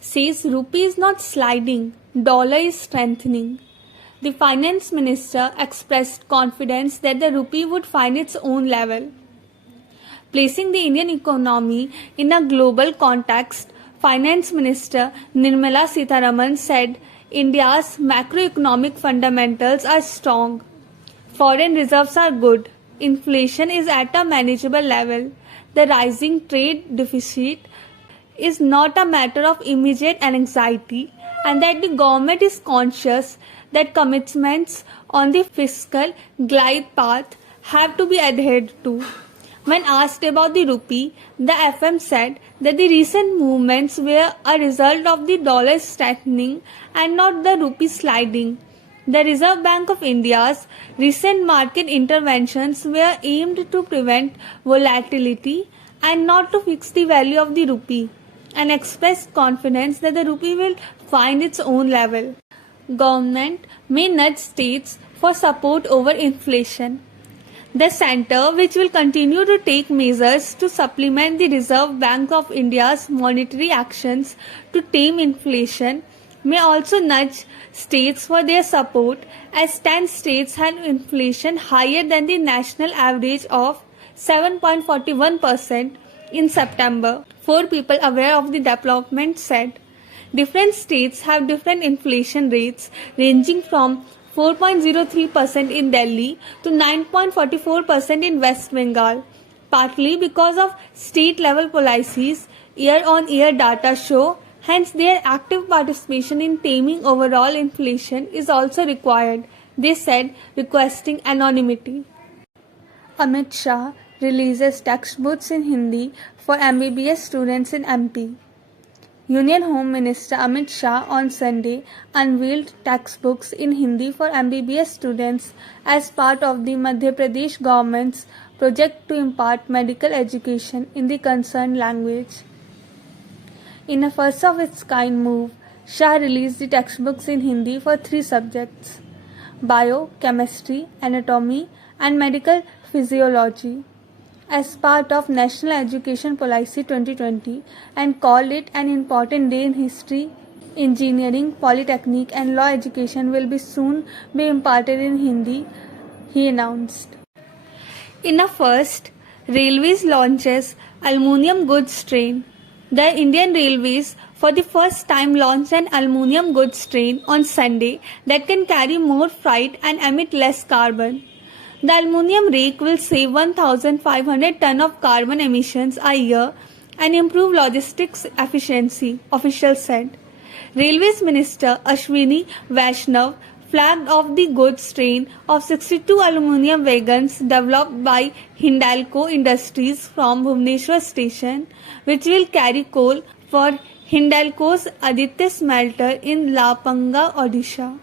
says rupee is not sliding, dollar is strengthening. The finance minister expressed confidence that the rupee would find its own level. Placing the Indian economy in a global context, Finance Minister Nirmala Sitharaman said India's macroeconomic fundamentals are strong. Foreign reserves are good. Inflation is at a manageable level. The rising trade deficit is not a matter of immediate anxiety, and that the government is conscious that commitments on the fiscal glide path have to be adhered to. When asked about the rupee, the FM said that the recent movements were a result of the dollar strengthening and not the rupee sliding. The Reserve Bank of India's recent market interventions were aimed to prevent volatility and not to fix the value of the rupee, and expressed confidence that the rupee will find its own level. Government may nudge states for support over inflation. The centre, which will continue to take measures to supplement the Reserve Bank of India's monetary actions to tame inflation, may also nudge states for their support, as 10 states had inflation higher than the national average of 7.41% in September. 4 people aware of the development said different states have different inflation rates ranging from 4.03% in Delhi to 9.44% in West Bengal, partly because of state-level policies. Year-on-year data show, hence their active participation in taming overall inflation is also required, they said, requesting anonymity. Amit Shah releases textbooks in Hindi for MBBS students in MP. Union Home Minister Amit Shah on Sunday unveiled textbooks in Hindi for MBBS students as part of the Madhya Pradesh government's project to impart medical education in the concerned language. In a first of its kind move, Shah released the textbooks in Hindi for 3 subjects: bio, chemistry, anatomy, and medical physiology, as part of National Education Policy 2020, and called it an important day in history. Engineering, polytechnic, and law education will soon be imparted in Hindi, he announced. In a first, Railways launches aluminium goods train. The Indian Railways for the first time launched an aluminium goods train on Sunday that can carry more freight and emit less carbon. The aluminium rake will save 1,500 tons of carbon emissions a year and improve logistics efficiency, officials said. Railways Minister Ashwini Vaishnav flagged off the goods train of 62 aluminium wagons developed by Hindalco Industries from Bhubaneswar station, which will carry coal for Hindalco's Aditya smelter in Lapanga, Odisha.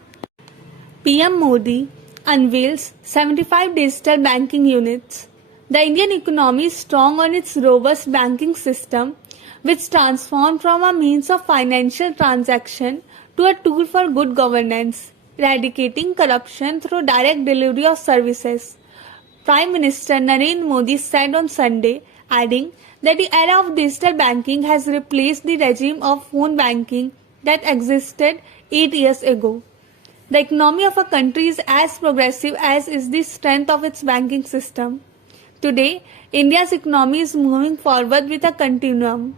PM Modi unveils 75 digital banking units. The Indian economy is strong on its robust banking system, which transformed from a means of financial transaction to a tool for good governance, eradicating corruption through direct delivery of services. Prime Minister Narendra Modi said on Sunday, adding that the era of digital banking has replaced the regime of phone banking that existed 8 years ago. The economy of a country is as progressive as is the strength of its banking system. Today, India's economy is moving forward with a continuum.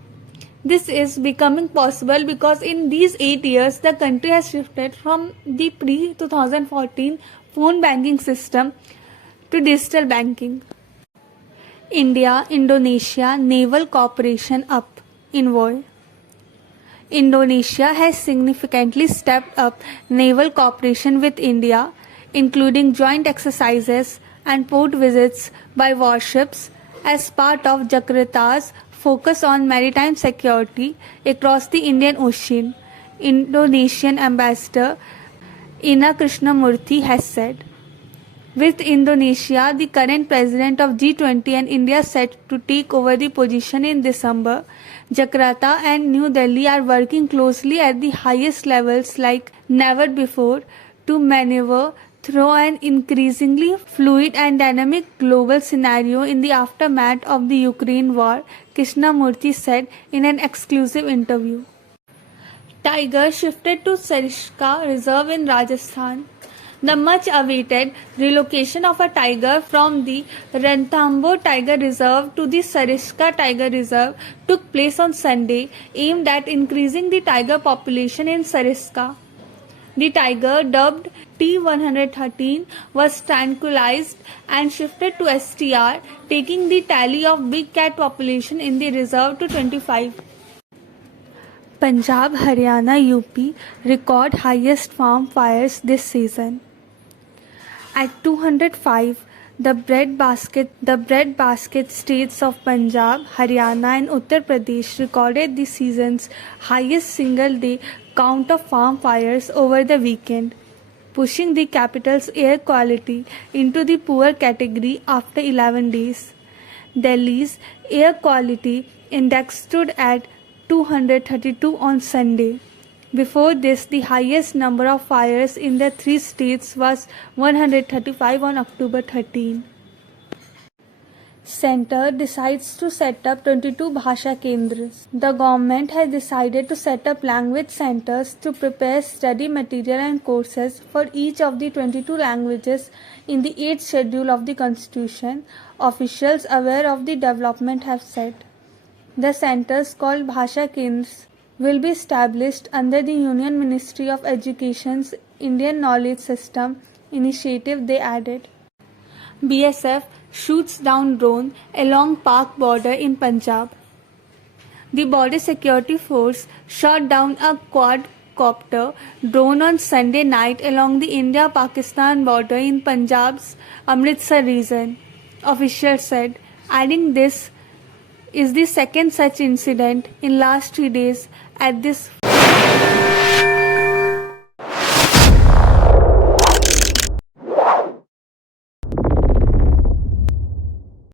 This is becoming possible because in these 8 years, the country has shifted from the pre-2014 phone banking system to digital banking. India-Indonesia naval cooperation up in war. Indonesia has significantly stepped up naval cooperation with India, including joint exercises and port visits by warships as part of Jakarta's focus on maritime security across the Indian Ocean, Indonesian Ambassador Ina Krishnamurthy has said. With Indonesia, the current president of G20 and India set to take over the position in December, Jakarta and New Delhi are working closely at the highest levels like never before to maneuver through an increasingly fluid and dynamic global scenario in the aftermath of the Ukraine war, Krishnamurthy said in an exclusive interview. Tiger shifted to Sarishka Reserve in Rajasthan. The much-awaited relocation of a tiger from the Ranthambore Tiger Reserve to the Sarishka Tiger Reserve took place on Sunday, aimed at increasing the tiger population in Sarishka. The tiger, dubbed T113, was tranquilized and shifted to STR, taking the tally of big cat population in the reserve to 25. Punjab, Haryana, UP record highest farm fires this season. At 205, the breadbasket states of Punjab, Haryana and Uttar Pradesh recorded the season's highest single-day count of farm fires over the weekend, pushing the capital's air quality into the poor category after 11 days. Delhi's air quality index stood at 232 on Sunday. Before this, the highest number of fires in the three states was 135 on October 13. Centre decides to set up 22 Bhasha Kendras. The government has decided to set up language centers to prepare study material and courses for each of the 22 languages in the 8th schedule of the Constitution, officials aware of the development have said. The centers, called Bhasha Kendras, will be established under the Union Ministry of Education's Indian Knowledge System initiative, they added. BSF shoots down drone along Pak border in Punjab. The Border Security Force shot down a quadcopter drone on Sunday night along the India-Pakistan border in Punjab's Amritsar region, officials said, adding this is the second such incident in last 3 days at this